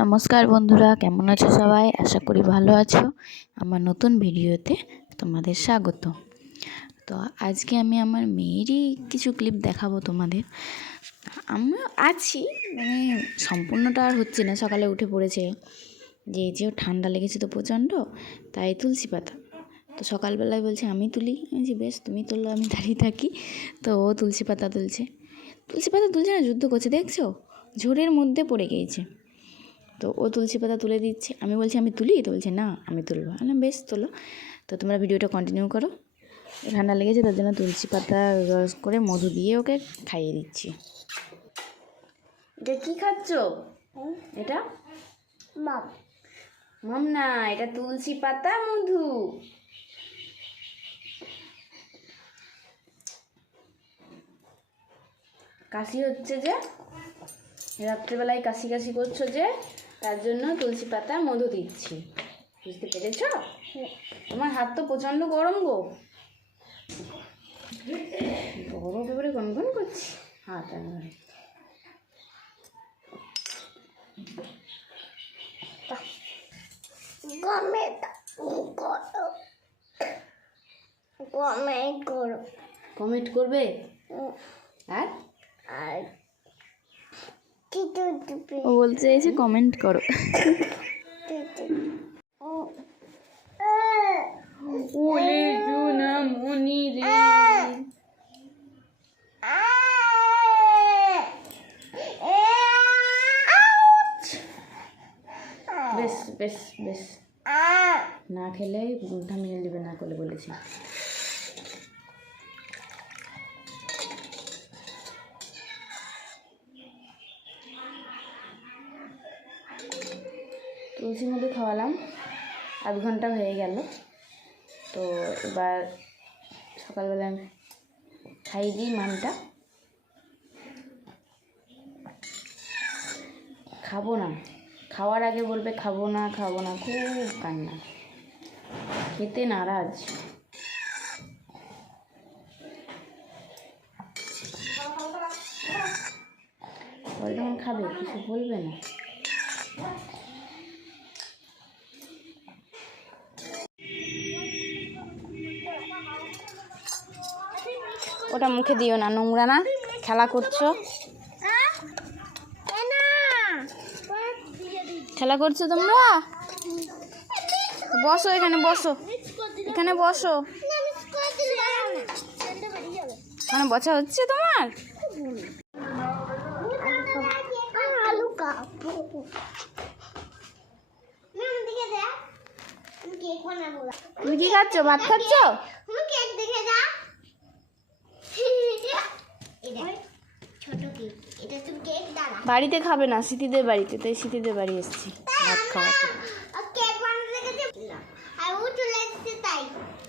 নমস্কার বন্ধুরা, কেমন আছো সবাই? আশা করি ভালো আছো। আমার নতুন ভিডিওতে তোমাদের স্বাগত। তো আজকে আমি আমার মেয়েরই কিছু ক্লিপ দেখাবো তোমাদের। আমি আছি, মানে সম্পূর্ণটা আর হচ্ছে না। সকালে উঠে পড়েছে যে ঠান্ডা লেগেছে তো প্রচণ্ড, তাই তুলসী পাতা। তো সকালবেলায় বলছে আমি তুলি। আমি বলছি বেশ, তুমি তুললো, আমি দাঁড়িয়ে থাকি। তো ও তুলসী পাতা তুলছে না, যুদ্ধ করছে, দেখছো? ঝড়ের মধ্যে পড়ে গিয়েছে। তো ও তুলসী পাতা তুলে দিচ্ছে, আমি বলছি আমি তুলি, তো বলছে না আমি তুলবো। আমি বেশ তোলো। তো তোমরা ভিডিওটা কন্টিনিউ করো। ঠান্ডা লেগেছে তার জন্য তুলসী পাতা রস করে মধু দিয়ে ওকে খাইয়ে দিচ্ছি। এটা কি খাচ্ছ? এটা মাম না, এটা তুলসী পাতা মধু। কাশি হচ্ছে যে, রাত্রেবেলায় কাশি কাশি করছো যে, তার জন্য তুলসী পাতা মধু দিচ্ছি। বুঝতে পেরেছ? তোমার হাত তো প্রচণ্ড গরম গো। বড় একেবারে গনগন করছি হাত। কমেন্ট করবে আর ও বলছে এসে কমেন্ট করো। ওলে জুনা মনি রে। বেশ বেশ বেশ, না খেলে বুদ্ধা মেনে নেবে না করে বলেছি। তুলসী মধু খাওয়ালাম, আধ ঘন্টা হয়ে গেল। তো এবার সকালবেলা আমি খাইয়ে দিই মানটা। খাবো না, খাওয়ার আগে বলবে খাবো না খাবো না, খুব কান্না, খেতে নারাজ। পরে যখন খাবে কিছু বলবে না। ওটা মুখে দিও না, নোংরা না, খেলা করছো, খেলা করছো তোমরা। বসো এখানে, বসো এখানে, বসো। মানে বসা হচ্ছে তোমার? তুমি কি খাচ্ছ? ভাত খাচ্ছ? বাড়িতে খাবে না, স্মৃতিদের বাড়িতে, তাই স্মৃতিদের বাড়ি এসেছি ভাত খাওয়াতে।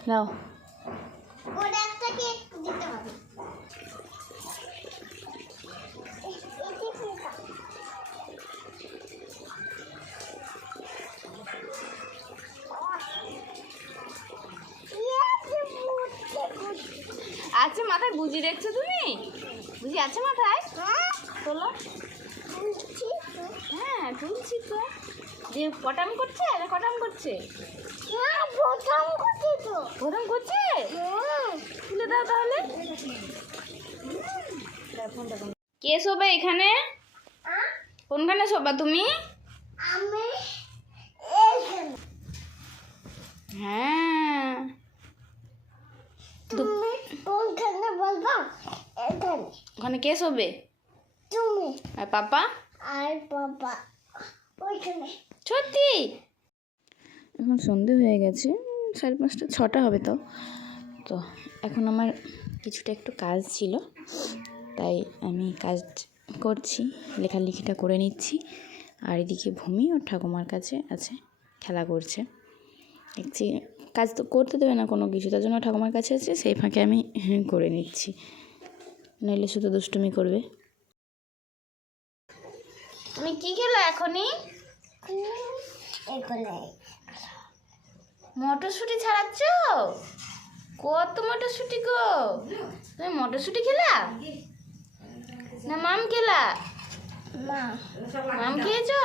নাও। আছে মাথায় বুঝি দেখছো তুমি? বুঝি আছে মাথায়? তোলো। হ্যাঁ তুলছি তো। যে কটাম করছে না কটাম করছে? প্রথম করছে। তুলে দাও তাহলে। কে শোবে এখানে? কোনখানে শোবা তুমি? হ্যাঁ, ওখানে কে শোবে? আর পাপা? সত্যি? এখন সন্ধে হয়ে গেছে, 5:30 6টা হবে। তো এখন আমার কিছুটা একটু কাজ ছিল, তাই আমি কাজ করছি, লেখালেখিটা করে নিচ্ছি। আর এদিকে ভূমি ওর ঠাকুমার কাছে আছে, খেলা করছে। দেখছি কাজ তো করতে দেবে না কোনো কিছু, তার জন্য ঠাকুমার কাছে আছে, সেই ফাঁকে আমি করে নিচ্ছি, নইলে শুধু দুষ্টুমি করবে। তুমি কি খেলো এখনই? মটরশুঁটি ছাড়াচ্ছ? কত মটরশুঁটি গো! তুমি মটরশুঁটি খেলা? খেলা? না আম খেয়েছো?